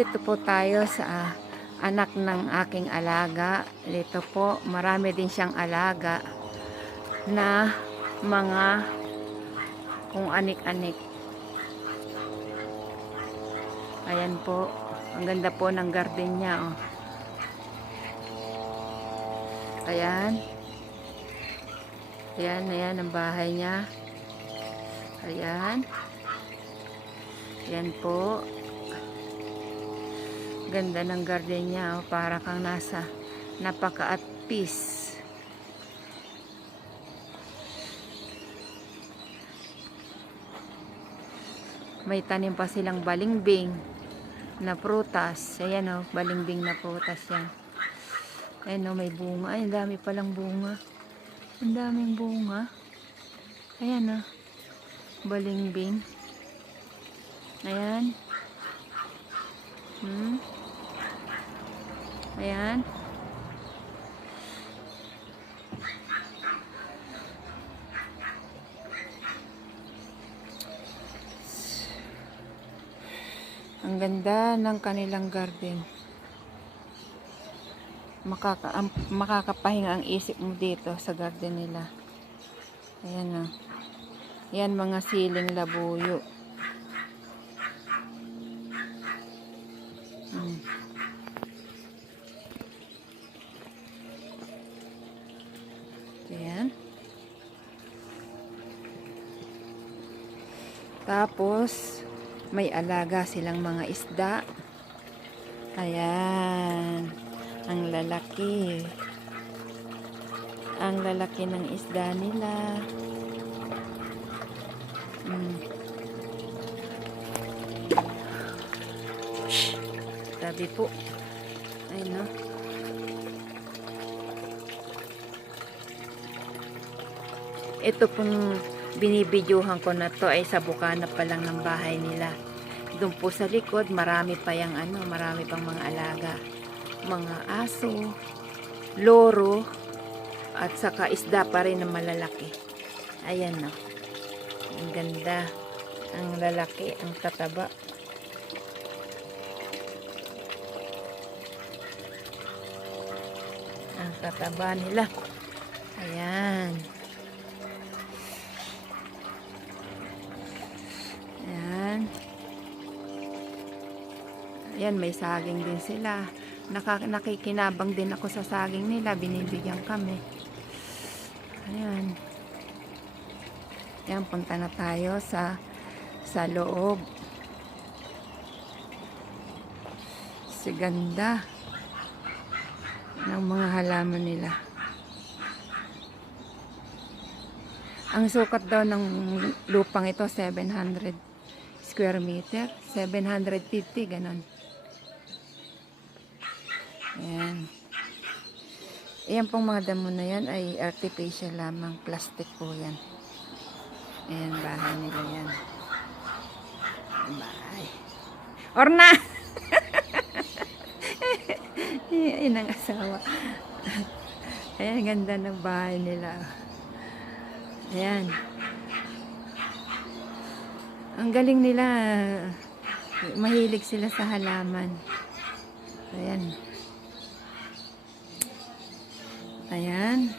Nandito po tayo sa anak ng aking alaga. Dito po, marami din siyang alaga na mga kung anik-anik. Ayan po, ang ganda po ng garden niya, oh. Ayan. Ayan ang bahay niya. Ayan. Ayan po. Ganda ng garden niya, oh. Para kang nasa napaka at peace. May tanim pa silang balimbing na prutas. Ayan, oh, balimbing na prutas yan. Ayan, oh, may bunga. Ay, ang dami palang bunga. Ang daming bunga. Ayan, oh, balimbing. Ayan. Ayan. Ang ganda ng kanilang garden. Makakapahinga ang isip mo dito sa garden nila. Ayan, na. Ayan, mga siling labuyo. Ayan. Tapos may alaga silang mga isda. Ayan. Ang lalaki. Ang lalaki ng isda nila. Tabi po. Ay, no. Ito pong binibidyohan ko na to ay sa bukana pa lang ng bahay nila. Doon po sa likod, marami pa yung marami pang mga alaga. Mga aso, loro, at saka isda pa rin na malalaki. Ayan, no. Ang ganda. Ang lalaki, ang tataba. Ang tataba nila. Ayan. Ayan. Ayan, may saging din sila. Nakikinabang din ako sa saging nila. Binibigyan kami. Ayan. Ayan, punta na tayo sa loob. Siganda ng mga halaman nila. Ang sukat daw ng lupang ito 700 square meter, 750 ganon. Ayan. Ayan pong mga damo na yan ay artificial lamang, plastic po yan. Ayan, bahay nila yan. Bahay. Orna! Ayan ang asawa. Ayan, ganda ng bahay nila. Ayan. Ang galing nila. Mahilig sila sa halaman. Ayan. Ayan.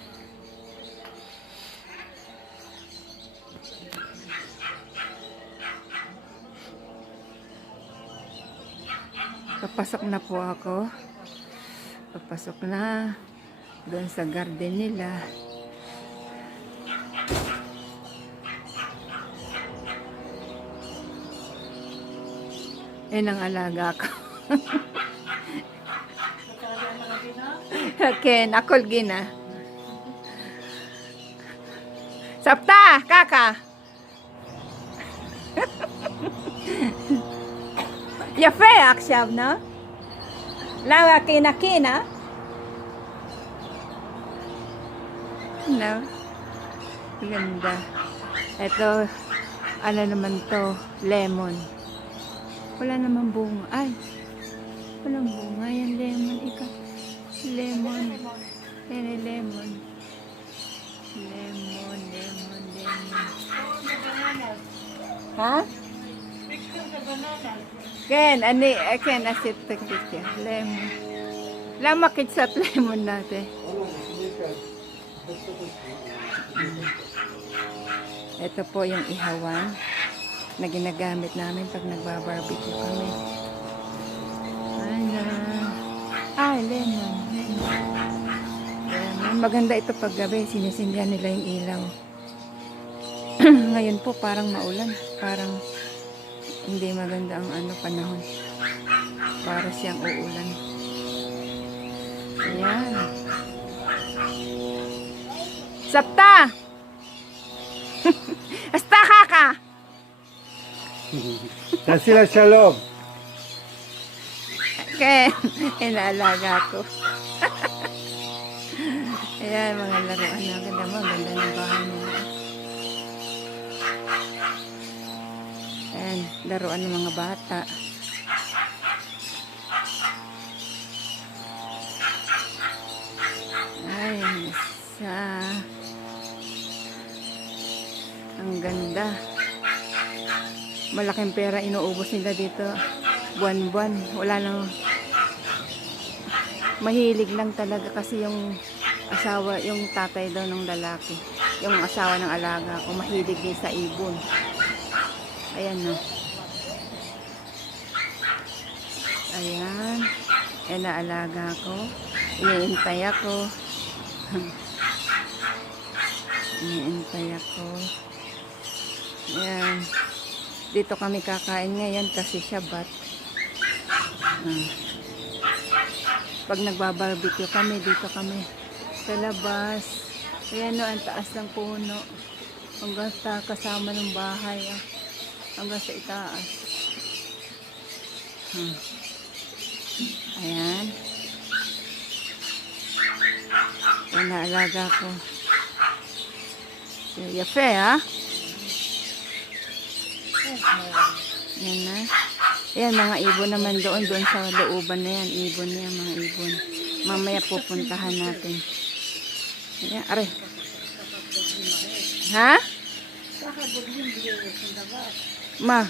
Papasok na po ako. Papasok na doon sa garden nila. Yan ang alaga ko. Ken, akol gina. Sapta, kaka. Yafe aksyav, no? Lawa kina-kina. No? Ganda. Ito, ano naman to? Lemon. Wala naman bunga. Ay, walang bunga. Yan, lemon. Ikaw. Lemon. Yan, lemon. Lemon. Ha? Ken, Ken, asit taklit yan. Lemon. Lamakit sa lemon natin. Ito po yung ihawan na ginagamit namin pag nagbabarbecue kami. Ayan. Ay, lemon. Lemon. Maganda ito pag gabi. Sinisindihan nila yung ilaw. Ngayon po parang maulan. Parang hindi maganda ang panahon. Para siyang uulan. Ayan. Sapta! Hasta ka! Sila shalom. Ken, inaalaga ko. Ayan, mga laruan na. Ganda mo, ganda ng bahay nila. Ayan, laruan ng mga bata. Ay, isa. Ang ganda. Malaking pera inuubos nila dito. Buwan-buwan. Wala nang mahilig lang talaga kasi yung asawa, yung tatay daw ng lalaki. Yung asawa ng alaga ko, mahilig din sa ibon. Ayan no. Ayan. Ayan na alaga ko. Iniintay ako. Iniintay ako. Ayan. Dito kami kakain ngayon kasi Shabbat. Pag nagbabarbecue kami, dito kami sa labas. Ayan no, ang taas ng puno. Hanggang sa kasama ng bahay. Hanggang sa itaas. Ayan. Ayan na alaga ko. Yafe ha? Ayan na. Ayan, mga ibon naman doon sa looban na yan. Ibon na yan, mga ibon. Mamaya pupuntahan natin. Ayan, aray. Ha? Ma.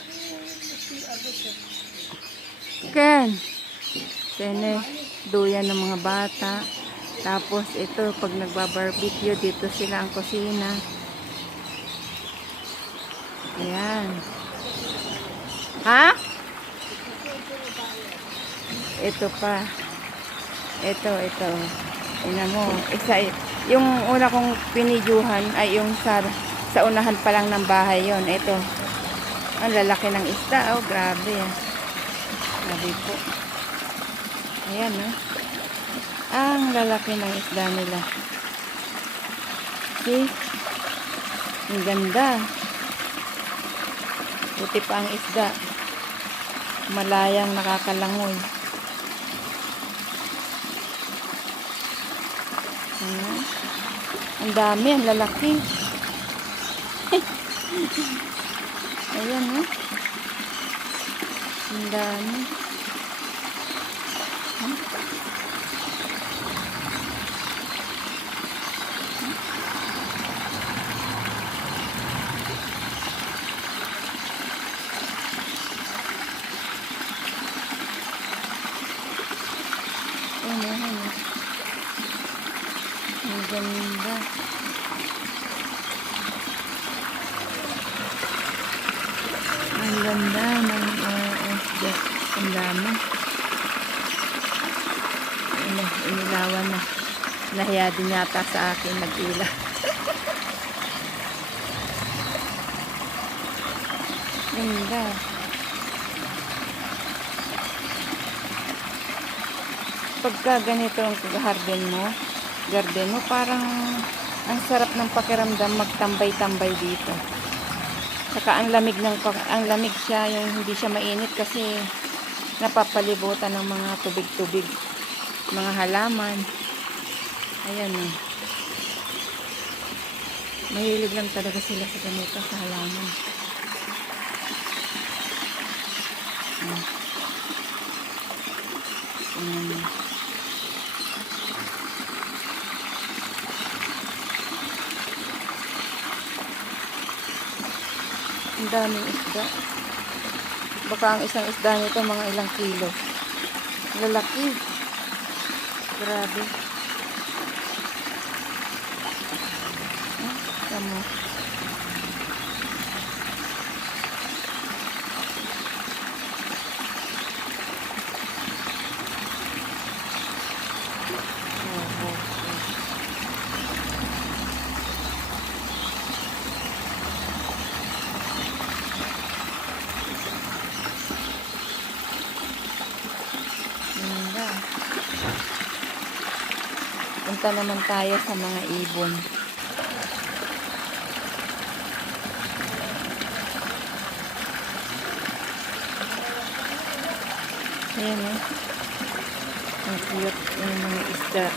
Ken. Sene, duyan ng mga bata. Tapos ito, pag nagbabarbecue, dito sila ang kusina. Ayan. Ha? Ito pa. Ito. Ina mo. Yung una kong pinidyuhan ay yung sa unahan pa lang ng bahay yon. Ito. Ang lalaki ng isda. Oh, grabe. Grabe po. Ayan, no? Ang lalaki ng isda nila. See? Ang ganda. Buti pa ang isda. Malayang nakakalangoy. Ayan. Ang dami, ang lalaki. Ayan, ha? Ang dami. Ang ganda. Ang ganda ng isda. Ang dami. Inilawan na. Nahiya din yata sa akin mag-ila. Ganda. Pagka ganito ang garden mo, parang ang sarap ng pakiramdam magtambay-tambay dito. Saka ang lamig siya, yung hindi siya mainit kasi napapalibutan ng mga tubig-tubig, mga halaman. Ayan o. Mahilig lang talaga sila sa ganito, sa halaman. Ang daming isda. Baka ang isang isda nito mga ilang kilo. Lalaki. Grabe. Tama. Punta naman tayo sa mga ibon. Ayan eh. Ang cute yung mga isda.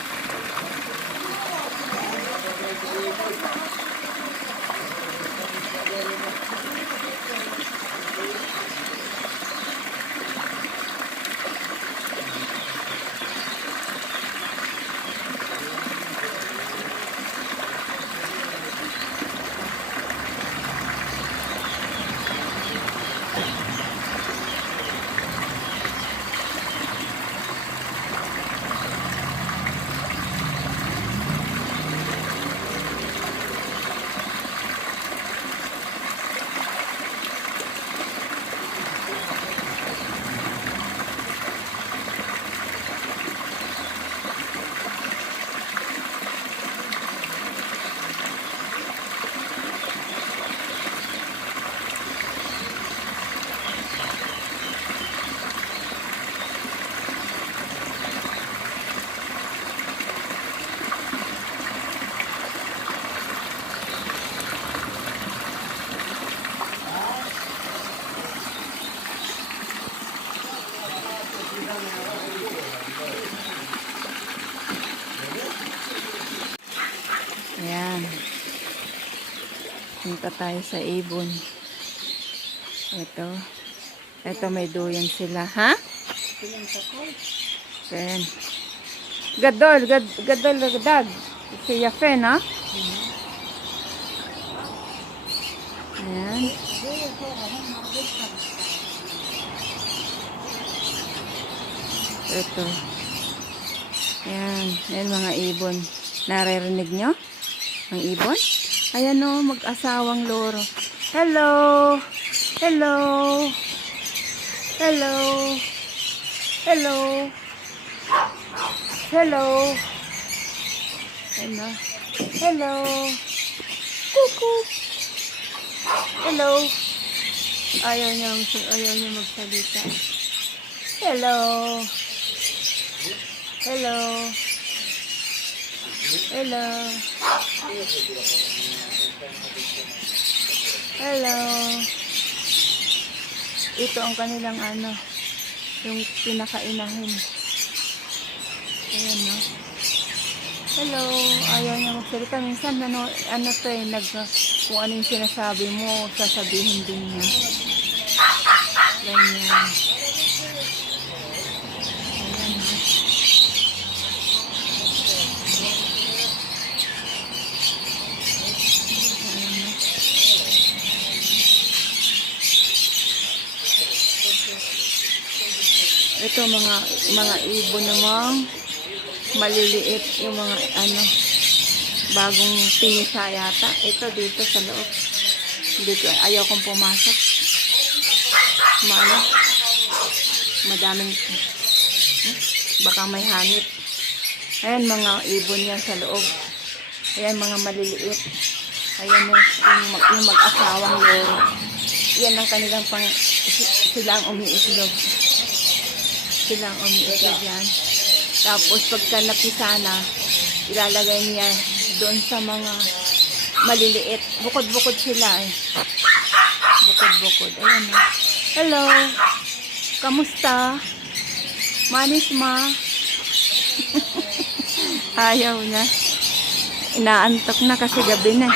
Ayan. Punta tayo sa ibon. Ito. Ito may duyan sila. Ha? Ayan. Gadol. Gadol. Gadol. Si Yafen, ha? Ayan. Ito. Ayan. Ayan mga ibon. Naririnig nyo? Ang ibon? Ayan o, mag-asawang loro. Hello! Hello! Hello! Hello! Hello! Hello! Hello! Cuckoo! Hello! Ayaw niya magsalita. Hello! Hello! Hello! Hello! Ito ang kanilang yung pinakainahin. Ayan, no? Hello! Ayaw niya magsalita. Minsan, to eh, kung ano yung sinasabi mo, sasabihin din niya. Ganyan. Ayan, no? Ito mga ibon namang maliliit yung mga bagong pinisa yata. Ito dito sa loob. Dito ayaw kong pumasok. Madaming baka may hanip. Ayan mga ibon yan sa loob. Ayan mga maliliit. Ayan yung mag-asawang loro. Yan ang kanilang sila ang umiitlog. Sila ang umiitlog yan. Tapos pagka napisa na, ilalagay niya doon sa mga maliliit. Bukod-bukod sila eh. Bukod-bukod. Ayan o. Hello. Kamusta? Manis ma? Ayaw na. Inaantok na kasi gabi na.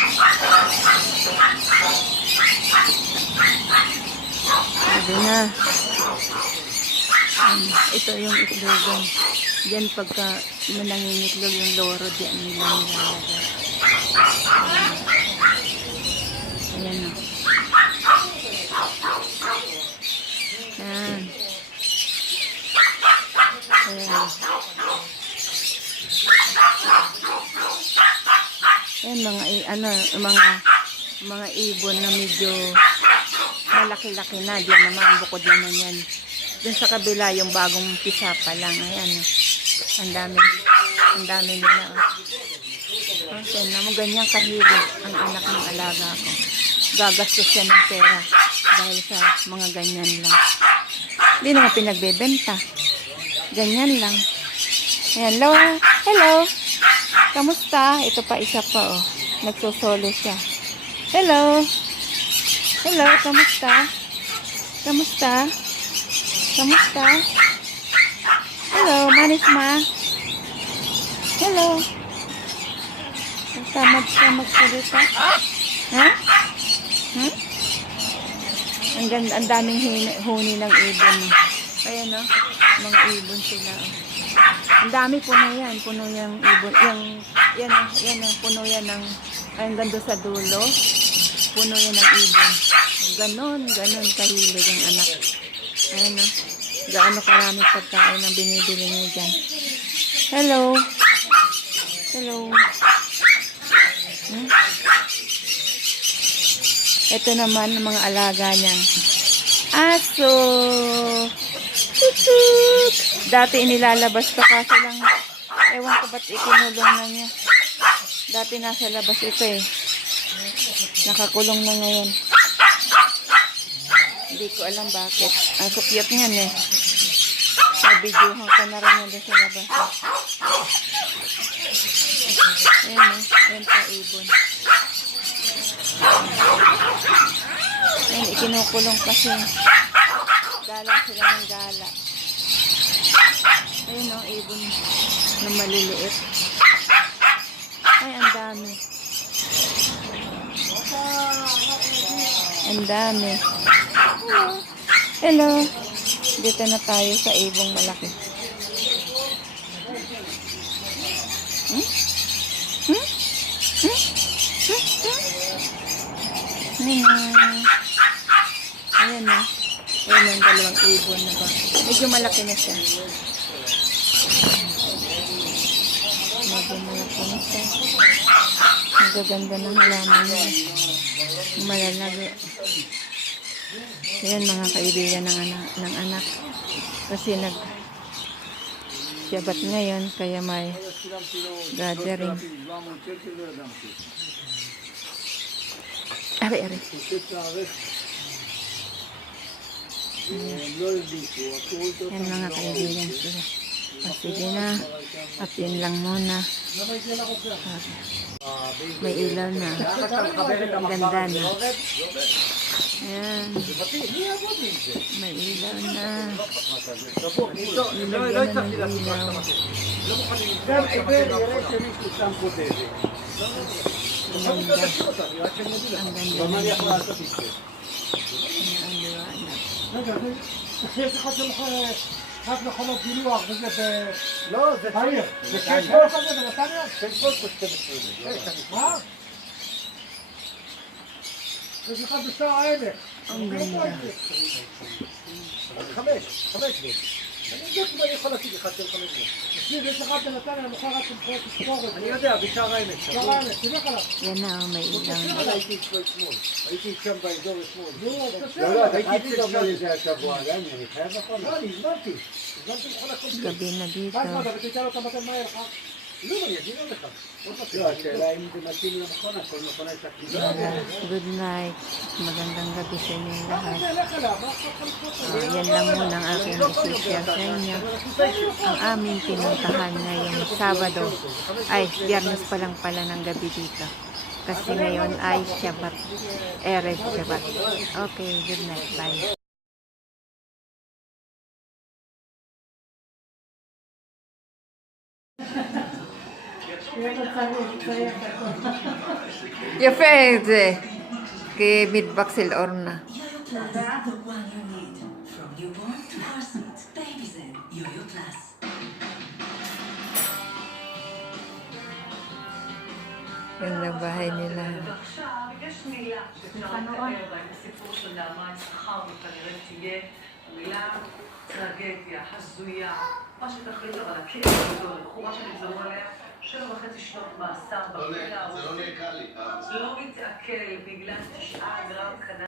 Gabi na. Ito yung itlogan. Diyan pagka nangingitlog yung loro, diyan nila nilalagay. Ayan o. Ayan, mga ibon na medyo malaki-laki na. Diyan naman, bukod naman yan. Dun sa kabila, yung bagong pisa pa lang. Ayan, ang dami nila. Okay, naman ganyan kahilig ang anak ng alaga ko. Gagastos siya ng pera dahil sa mga ganyan lang. Hindi naman pinagbebenta. Ganyan lang. Ayan, hello. Kamusta? Ito pa, isa pa, oh. Nagsosolo siya. Hello, kamusta? Hello, Manisma. Hello. Tamad ka magsalita. Ha? Ang daming huni ng ibon. No? Kaya no, mga ibon sila. Oh. Ang dami puno yung ibon. Yan, puno yan ng hanggang doon sa dulo. Puno yan ng ibon. Ganon kahilig ang anak. Ayan no. Gaano karami pagkain ang binibili niya dyan. Hello. Ito naman ang mga alaga niyang aso. Tutut. Dati inilalabas pa kaso lang ewan ko ba't ikinulong na niya. Dati nasa labas ito eh. Nakakulong na ngayon. Hindi ko alam bakit. Ang cute niyan eh. Nabidyohan ko na rin yan sa labas. Ayan eh. Ayan pa ibon. Ayan, ikinukulong kasi. Galang sila ng gala. Ayan o, ibon na maliliit. Ay, ang dami. Ang dami. Hello. Dito na tayo sa ibong malaki. Ayan na. Ayan yung dalawang ibon na ba. Medyo malaki na siya. Ang gaganda ng halaman niya. Malalagi. Ayan mga kaibigan ng anak. Kasi Shabbat ngayon kaya may gathering. Ari. Yan mga kaibigan sila. Sige na. At yun lang muna. May ilaw na. Ganda na. Ayan. May ilaw na. Ilagyan na ng ilaw. Ang ganda. Ang ganda na. חד מכונות גילוח וזה לא, זה צריך. זה קשבול כזה בנתניה? קשבול זה 12. מה? יש לך בשער העמק. חמש. אני יודע אם אני יכול להשיג אחד של 500. יש לך בנתניה, מוכר רק מבחינת תספורת. אני יודע, בשער העמק. בשער העמק, תלך עליו. Yan na, may ilaw na. הייתי אצלו אתמול. הייתי שם באזור אתמול. לא, הייתי אצלו שם. זה השבוע, אני חייב נכון. לא, אני הזמנתי. Gabi na dito. ותשאל אותם מתי מהר לך. לא, אני אגיע לך. לא, השאלה אם זה מתאים למכונה, כל מכונה יש לה Good night. Magandang gabi sa inyo lahat. Yan lang muna ang aking isishare sa inyo. Ang aming pinuntahan ngayong Sabado ay Biyernes pa lang pala ng gabi dito. Kasi ngayon ay Shabbat. Erev Shabbat. Okay, good night. Bye. יפה את זה, כמטבח של אורנה. Yan ang bahay nila. עכשיו יש מילה שצריכה לתאר בה את הסיפור של נעמה יששכר, וכנראה תהיה מילה טרגדיה, הזויה, מה שתחליט, אבל הכאב גדול, בחורה שנגזרו עליה 7.5 שנות מאסר בכלא הרוסי. זה לא נהיה קל לי. לא מתעכל בגלל 9 גרם קנאביס.